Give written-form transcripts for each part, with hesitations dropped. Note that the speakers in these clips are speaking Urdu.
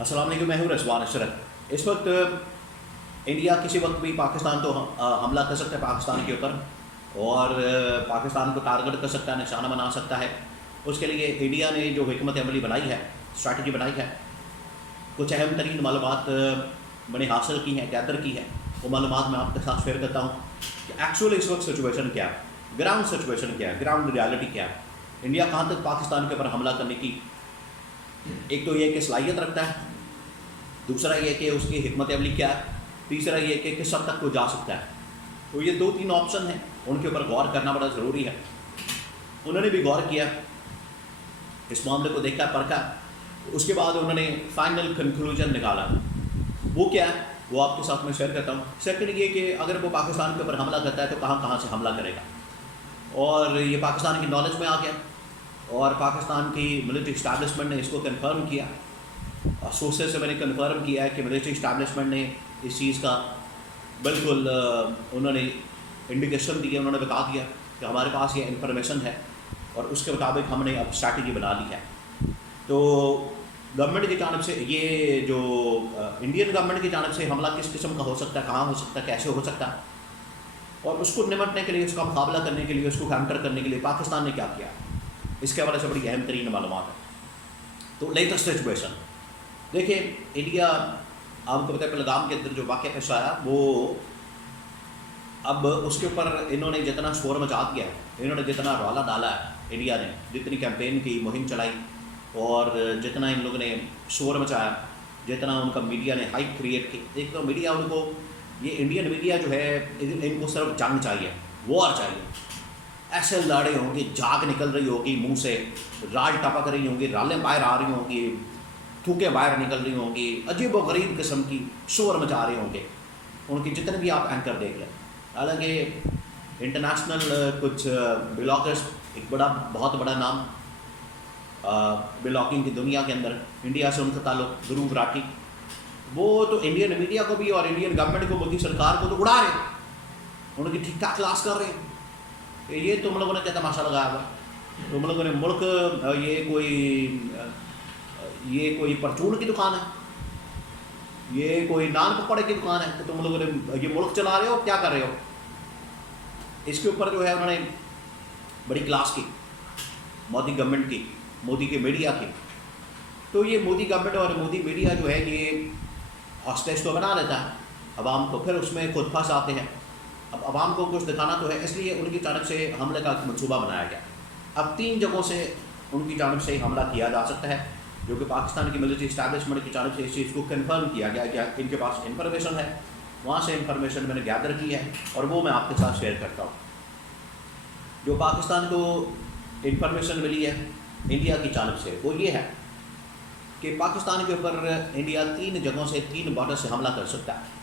السلام علیکم، میں ہوں رضوان اشرف۔ اس وقت انڈیا کسی وقت بھی پاکستان تو حملہ کر سکتا ہے پاکستان کے اوپر، اور پاکستان کو ٹارگٹ کر سکتا ہے، نشانہ بنا سکتا ہے۔ اس کے لیے انڈیا نے جو حکمت عملی بنائی ہے، اسٹریٹجی بنائی ہے، کچھ اہم ترین معلومات میں نے حاصل کی ہیں، گیدر کی ہے۔ وہ معلومات میں آپ کے ساتھ شیئر کرتا ہوں کہ ایکچولی اس وقت سچویشن کیا ہے، گراؤنڈ سچویشن کیا ہے، گراؤنڈ ریالٹی کیا ہے، انڈیا کہاں تک پاکستان کے اوپر حملہ کرنے کی ایک تو یہ کہ صلاحیت رکھتا ہے، دوسرا یہ کہ اس کی حکمت عملی کیا ہے، تیسرا یہ کہ کس حد تک وہ جا سکتا ہے۔ تو یہ 2-3 آپشن ہیں، ان کے اوپر غور کرنا بڑا ضروری ہے۔ انہوں نے بھی غور کیا، اس معاملے کو دیکھا، پرکھا، اس کے بعد انہوں نے فائنل کنکلوژن نکالا۔ وہ کیا ہے وہ آپ کے ساتھ میں شیئر کرتا ہوں۔ سیکنڈ یہ کہ اگر وہ پاکستان کے اوپر حملہ کرتا ہے تو کہاں کہاں سے حملہ کرے گا، اور یہ پاکستان کی نالج میں آ گیا، اور پاکستان کی ملٹری اسٹیبلشمنٹ نے اس کو کنفرم کیا۔ سورسز سے میں نے کنفرم کیا ہے کہ ملٹری اسٹیبلشمنٹ نے اس چیز کا بالکل انہوں نے انڈیکیشن دی ہے، انہوں نے بتا دیا کہ ہمارے پاس یہ انفارمیشن ہے، اور اس کے مطابق ہم نے اب اسٹریٹجی بنا لی ہے۔ تو گورنمنٹ کی جانب سے یہ جو انڈین گورنمنٹ کی جانب سے حملہ کس قسم کا ہو سکتا ہے، کہاں ہو سکتا ہے، کیسے ہو سکتا ہے، اور اس کو نمٹنے کے لیے، اس کا مقابلہ کرنے کے لیے، اس کو کاؤنٹر کرنے کے لیے پاکستان نے کیا کیا، اس کے حوالے سے بڑی اہم ترین معلومات ہے۔ تو لیٹسٹ سچویشن دیکھیں، انڈیا آپ کو پتہ ہے پہلگام کے اندر جو واقعہ پیش آیا، وہ اب اس کے اوپر انہوں نے جتنا شور مچا دیا ہے، انہوں نے جتنا رولا ڈالا ہے، انڈیا نے جتنی کیمپین کی، مہم چلائی، اور جتنا ان لوگوں نے شور مچایا، جتنا ان کا میڈیا نے ہائپ کریٹ کی۔ ایک تو میڈیا ان کو، یہ انڈین میڈیا جو ہے، ان کو صرف جنگ چاہیے، وار چاہیے، ایسے لڑے ہوں گے، جھاگ نکل رہی ہوگی منہ سے، رال ٹپک رہی ہوں گی، رالیں باہر آ رہی ہوں گی، تھوکیں باہر نکل رہی ہوں گی، عجیب و غریب قسم کی شور مچا رہے ہوں گے ان کی، جتنے بھی آپ اینکر دیکھ لیں۔ حالانکہ انٹرنیشنل کچھ بلاگرس، ایک بہت بڑا نام بلاگنگ کی دنیا کے اندر، انڈیا سے ان کا تعلق، دھروو راٹھی، وہ تو انڈین میڈیا کو بھی اور انڈین گورنمنٹ کو، مودی سرکار کو تو اڑا رہے ہیں، ان کی ٹھیک ٹھاک کلاس کر رہے ہیں کہ یہ تم لوگوں نے کیا تماشا لگایا ہوا، تم لوگوں نے ملک، یہ کوئی پرچون کی دکان ہے، یہ کوئی نان پکوڑے کی دکان ہے کہ تم لوگوں نے یہ ملک چلا رہے ہو، کیا کر رہے ہو۔ اس کے اوپر جو ہے انہوں نے بڑی کلاس کی، مودی گورنمنٹ کی، مودی کے میڈیا کی۔ تو یہ مودی گورنمنٹ اور مودی میڈیا جو ہے، یہ ہاسٹیج تو بنا لیتا ہے عوام کو، پھر اس میں خود پھنس آتے ہیں۔ اب عوام کو کچھ دکھانا تو ہے، اس لیے ان کی جانب سے حملے کا منصوبہ بنایا گیا۔ اب 3 جگہوں سے ان کی جانب سے حملہ کیا جا سکتا ہے، جو کہ پاکستان کی ملٹری اسٹیبلشمنٹ کی جانب سے اس چیز کو کنفرم کیا گیا کہ ان کے پاس انفارمیشن ہے، وہاں سے انفارمیشن میں نے گیدر کی ہے، اور وہ میں آپ کے ساتھ شیئر کرتا ہوں۔ جو پاکستان کو انفارمیشن ملی ہے انڈیا کی جانب سے، وہ یہ ہے کہ پاکستان کے اوپر انڈیا 3 جگہوں سے، 3 بارڈر سے حملہ کر سکتا ہے۔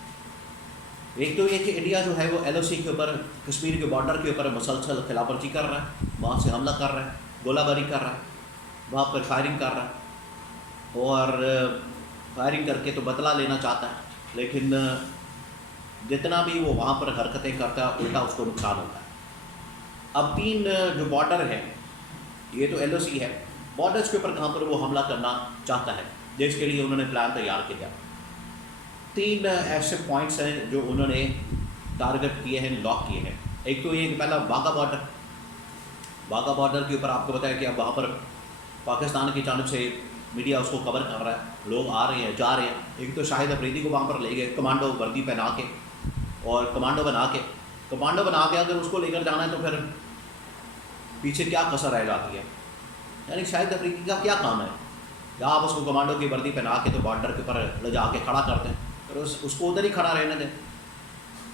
ایک تو یہ کہ انڈیا جو ہے وہ LOC کے اوپر، کشمیر کے بارڈر کے اوپر مسلسل خلاف ورزی کر رہا ہے، وہاں سے حملہ کر رہا ہے، گولہ باری کر رہا ہے، وہاں پر فائرنگ کر رہا ہے، اور فائرنگ کر کے تو بدلہ لینا چاہتا ہے، لیکن جتنا بھی وہ وہاں پر حرکتیں کرتا ہے، الٹا اس کو نقصان ہوتا ہے۔ اب 3 جو بارڈر ہے، یہ تو LOC ہے، بارڈرز کے اوپر کہاں پر وہ حملہ کرنا چاہتا ہے، جس کے لیے انہوں نے پلان تیار کیا۔ 3 ایسے پوائنٹس ہیں جو انہوں نے ٹارگٹ کیے ہیں، لاک کیے ہیں۔ ایک تو یہ کہ پہلا واگا بارڈر، واگا بارڈر کے اوپر آپ کو بتایا کہ اب وہاں پر پاکستان کی جانب سے میڈیا اس کو کور کر رہا ہے، لوگ آ رہے ہیں، جا رہے ہیں۔ ایک تو شاہد افریدی کو وہاں پر لے گئے کمانڈو وردی پہنا کے، اور کمانڈو بنا کے اگر اس کو لے کر جانا ہے تو پھر پیچھے کیا کسر رہ جاتی ہے، یعنی شاہد افریدی کا کیا کام ہے، یا آپ اس کو کمانڈو کی وردی پہنا کے تو بارڈر کے اوپر لے جا کے کھڑا کرتے ہیں، پھر اس کو ادھر ہی کھڑا رہنے دیں،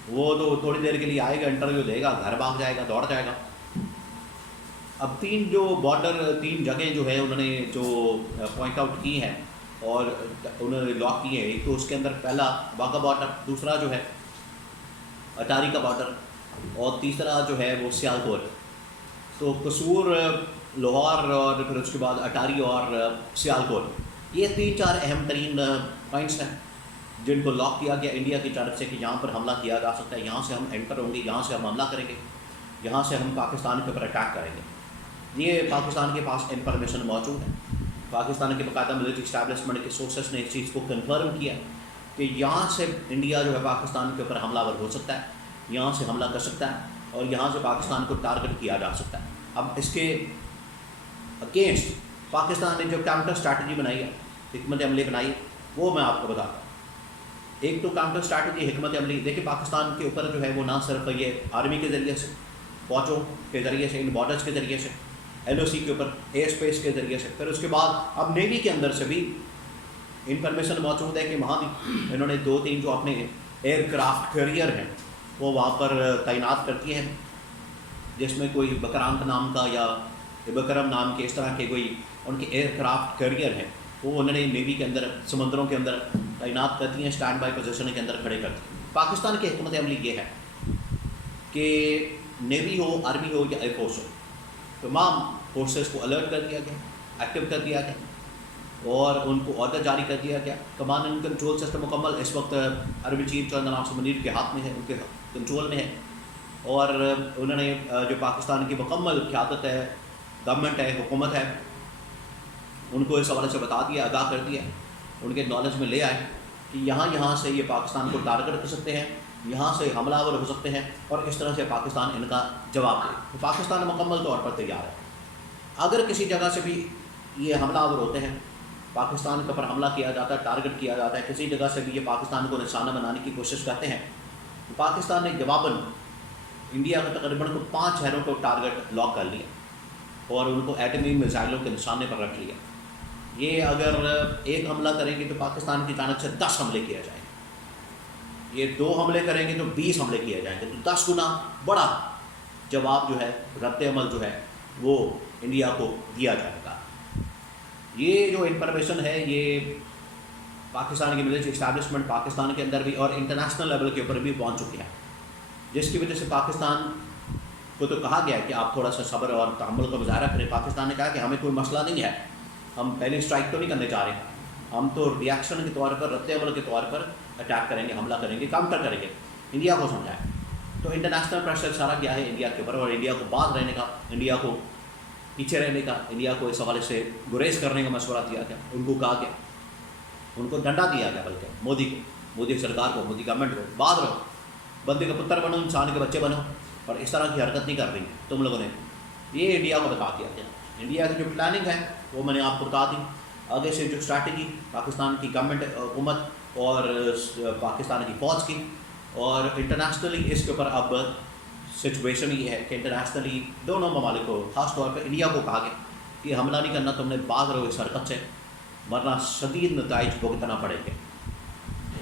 وہ تو تھوڑی دیر کے لیے آئے گا، انٹرویو دے گا، گھر بھاگ جائے گا، دوڑ جائے گا۔ اب 3 جو بارڈر، 3 جگہیں جو ہے انہوں نے جو پوائنٹ آؤٹ کی ہیں اور انہوں نے لاک کی ہیں، ایک تو اس کے اندر پہلا واگا بارڈر، دوسرا جو ہے اٹاری کا بارڈر، اور تیسرا جو ہے وہ سیالکوٹ۔ تو قصور، لاہور، اور پھر اس کے بعد اٹاری اور سیالکوٹ، یہ 3-4 اہم ترین پوائنٹس ہیں جن کو لاک کیا گیا انڈیا کی طرف سے کہ یہاں پر حملہ کیا جا سکتا ہے، یہاں سے ہم انٹر ہوں گے، یہاں سے ہم حملہ کریں گے، یہاں سے ہم پاکستان کے اوپر اٹیک کریں گے۔ یہ پاکستان کے پاس انفارمیشن موجود ہے، پاکستان کے باقاعدہ ملٹری اسٹیبلشمنٹ کے سورسز نے اس چیز کو کنفرم کیا کہ یہاں سے انڈیا جو ہے پاکستان کے اوپر حملہ ور ہو سکتا ہے، یہاں سے حملہ کر سکتا ہے اور یہاں سے پاکستان کو ٹارگٹ کیا جا سکتا ہے۔ اب اس کے اگینسٹ پاکستان نے جو کاؤنٹر اسٹریٹجی بنائی ہے، حکمت عملی بنائی ہے، وہ میں آپ کو بتاتا ہوں۔ ایک تو کاؤنٹر اسٹریٹجی حکمت عملی، دیکھیں پاکستان کے اوپر جو ہے وہ نہ صرف یہ آرمی کے ذریعے سے، فوجوں کے ذریعے سے، ان بارڈرز کے ذریعے سے، ایل او سی کے اوپر، ایئر اسپیس کے ذریعے سے، پھر اس کے بعد اب نیوی کے اندر سے بھی انفارمیشن موجود ہے کہ وہاں بھی انہوں نے 2-3 جو اپنے ایئر کرافٹ کیریئر ہیں وہ وہاں پر تعینات کر دیے ہیں، جس میں کوئی بکرانت نام کا یا بکرم نام کے اس طرح کے کوئی ان کے ایئر کرافٹ کیریئر ہیں، وہ انہوں نے نیوی کے اندر سمندروں کے اندر تعینات کرتی ہیں، اسٹینڈ بائی پوزیشن کے اندر کھڑے کرتی ہیں۔ پاکستان کی حکمت عملی یہ ہے کہ نیوی ہو، آرمی ہو یا ایئر فورس ہو، تمام فورسز کو الرٹ کر دیا گیا، ایکٹیو کر دیا گیا اور ان کو آرڈر جاری کر دیا گیا۔ کمانڈ اینڈ کنٹرول سسٹم مکمل اس وقت عربی چیف جنرل ناصر منیر کے ہاتھ میں ہے، ان کے کنٹرول میں ہے، اور انہوں نے جو پاکستان کی مکمل قیادت ہے، گورنمنٹ ہے، حکومت ہے، ان کو اس حوالے سے بتا دیا، آگاہ کر دیا، ان کے نالج میں لے آئے کہ یہاں سے یہ پاکستان کو ٹارگٹ کر سکتے ہیں، یہاں سے حملہ آور ہو سکتے ہیں اور اس طرح سے پاکستان ان کا جواب دے۔ تو پاکستان مکمل طور پر تیار ہے۔ اگر کسی جگہ سے بھی یہ حملہ آور ہوتے ہیں، پاکستان کے اوپر حملہ کیا جاتا ہے، ٹارگٹ کیا جاتا ہے، کسی جگہ سے بھی یہ پاکستان کو نشانہ بنانے کی کوشش کرتے ہیں، تو پاکستان نے جواباً انڈیا کے تقریباً 5 شہروں کو ٹارگٹ لاک کر لیا اور ان کو ایٹمی میزائلوں کے نشانے پر رکھ لیا۔ یہ اگر ایک حملہ کریں گے تو پاکستان کی جانب سے 10 حملے کیے جائیں گے، یہ 2 حملے کریں گے تو 20 حملے کیے جائیں گے، تو 10 گنا بڑا جواب جو ہے، رد عمل جو ہے وہ انڈیا کو دیا جائے گا۔ یہ جو انفارمیشن ہے یہ پاکستان کی ملٹری اسٹیبلشمنٹ پاکستان کے اندر بھی اور انٹرنیشنل لیول کے اوپر بھی پہنچ چکی ہے، جس کی وجہ سے پاکستان کو تو کہا گیا کہ آپ تھوڑا سا صبر اور تحمل کا مظاہرہ کریں۔ پاکستان نے کہا کہ ہمیں کوئی مسئلہ نہیں ہے، ہم پہلی اسٹرائک تو نہیں کرنے جا رہے ہیں، ہم تو ری ایکشن کے طور پر، رد عمل کے طور پر اٹیک کریں گے، حملہ کریں گے، کاؤنٹر کریں گے، انڈیا کو سمجھائیں۔ تو انٹرنیشنل پریشر سارا کیا ہے انڈیا کے اوپر، اور انڈیا کو باز رہنے کا، انڈیا کو پیچھے رہنے کا، انڈیا کو اس حوالے سے گریز کرنے کا مشورہ دیا گیا، ان کو کہا گیا، ان کو ڈنڈا دیا گیا، بلکہ مودی کو، مودی سرکار کو، مودی گورنمنٹ کو، باز رہو، بندے کا پتر بنو، انسان کے بچے بنو، اور اس طرح کی حرکت نہیں کر رہی تم لوگوں نے۔ یہ انڈیا کو بتا دیا گیا۔ انڈیا کی جو پلاننگ ہے وہ میں نے آپ کو بتا دی، آگے سے جو اسٹریٹجی پاکستان کی گورنمنٹ، حکومت اور پاکستان کی فوج کی، اور انٹرنیشنلی اس کے اوپر اب سچویشن یہ ہے کہ انٹرنیشنلی دونوں ممالک کو، خاص طور پہ انڈیا کو کہا گیا کہ حملہ نہیں کرنا، تم نے باز رہو اس حرکت سے، ورنہ شدید نتائج بھگتنا پڑیں گے۔